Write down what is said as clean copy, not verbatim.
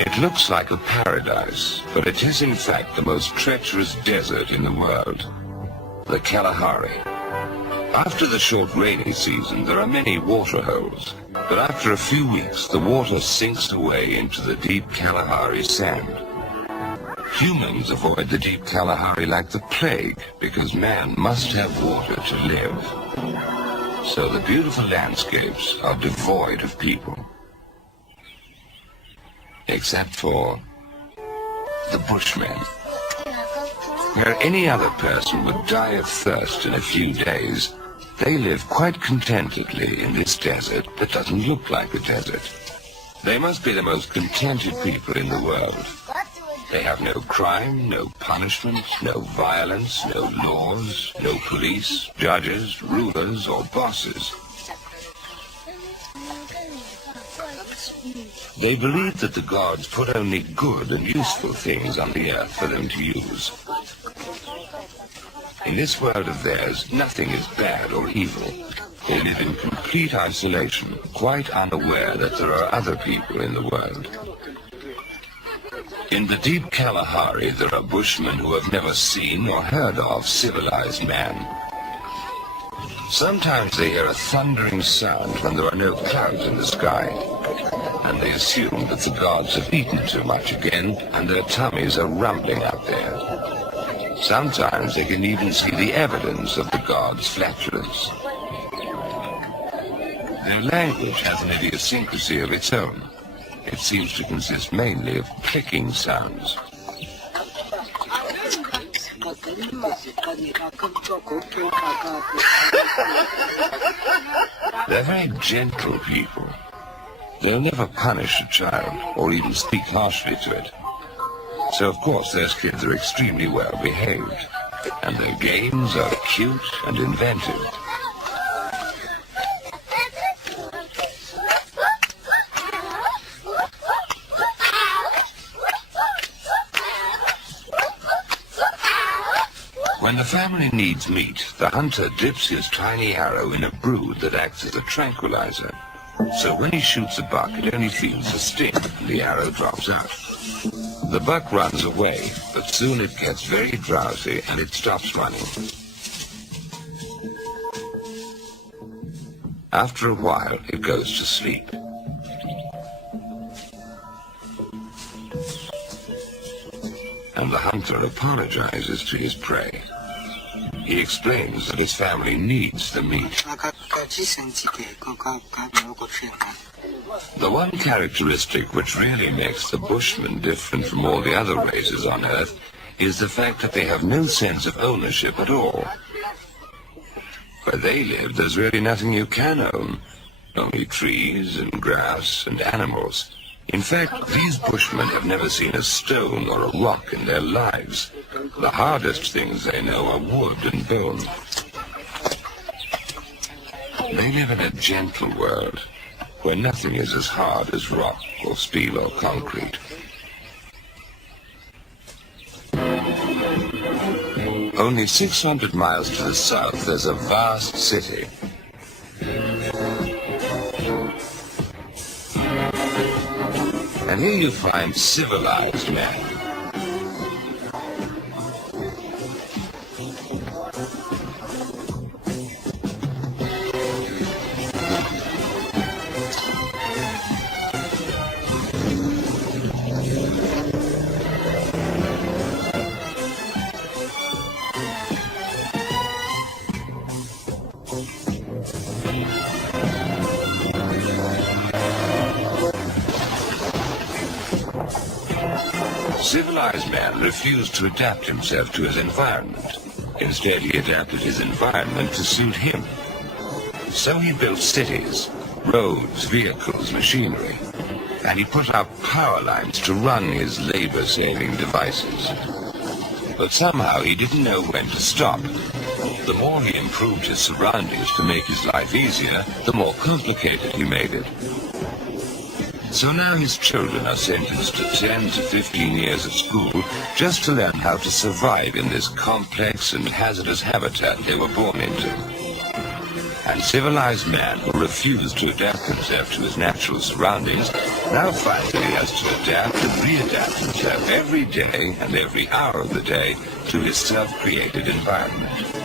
It looks like a paradise, but it is in fact the most treacherous desert in the world, the Kalahari. After the short rainy season, there are many water holes, but after a few weeks, the water sinks away into the deep Kalahari sand. Humans avoid the deep Kalahari like the plague, because man must have water to live. So the beautiful landscapes are devoid of people. Except for the Bushmen. Where any other person would die of thirst in a few days, they live quite contentedly in this desert that doesn't look like a desert. They must be the most contented people in the world. They have no crime, no punishment, no violence, no laws, no police, judges, rulers, or bosses. They believe that the gods put only good and useful things on the earth for them to use. In this world of theirs, nothing is bad or evil. They live in complete isolation, quite unaware that there are other people in the world. In the deep Kalahari, there are Bushmen who have never seen or heard of civilized man. Sometimes they hear a thundering sound when there are no clouds in the sky, and they assume that the gods have eaten too much again, and their tummies are rumbling out there. Sometimes they can even see the evidence of the gods' flatulence. Their language has an idiosyncrasy of its own. It seems to consist mainly of clicking sounds. They're very gentle people. They'll never punish a child or even speak harshly to it. So of course those kids are extremely well behaved, and their games are cute and inventive. When the family needs meat, the hunter dips his tiny arrow in a brood that acts as a tranquilizer. So when he shoots a buck, it only feels a sting, and the arrow drops out. The buck runs away, but soon it gets very drowsy and it stops running. After a while, it goes to sleep. And the hunter apologizes to his prey. He explains that his family needs the meat. The one characteristic which really makes the Bushmen different from all the other races on Earth is the fact that they have no sense of ownership at all. Where they live, there's really nothing you can own, only trees and grass and animals. In fact, these Bushmen have never seen a stone or a rock in their lives. The hardest things they know are wood and bone. They live in a gentle world, where nothing is as hard as rock or steel or concrete. Only 600 miles to the south, there's a vast city. And here you find civilized men. Civilized man refused to adapt himself to his environment. Instead, he adapted his environment to suit him. So he built cities, roads, vehicles, machinery, and he put up power lines to run his labor-saving devices. But somehow he didn't know when to stop. The more he improved his surroundings to make his life easier, the more complicated he made it. So now his children are sentenced to 10 to 15 years of school just to learn how to survive in this complex and hazardous habitat they were born into. And civilized man who refused to adapt himself to his natural surroundings now finds that he has to adapt and readapt himself every day and every hour of the day to his self-created environment.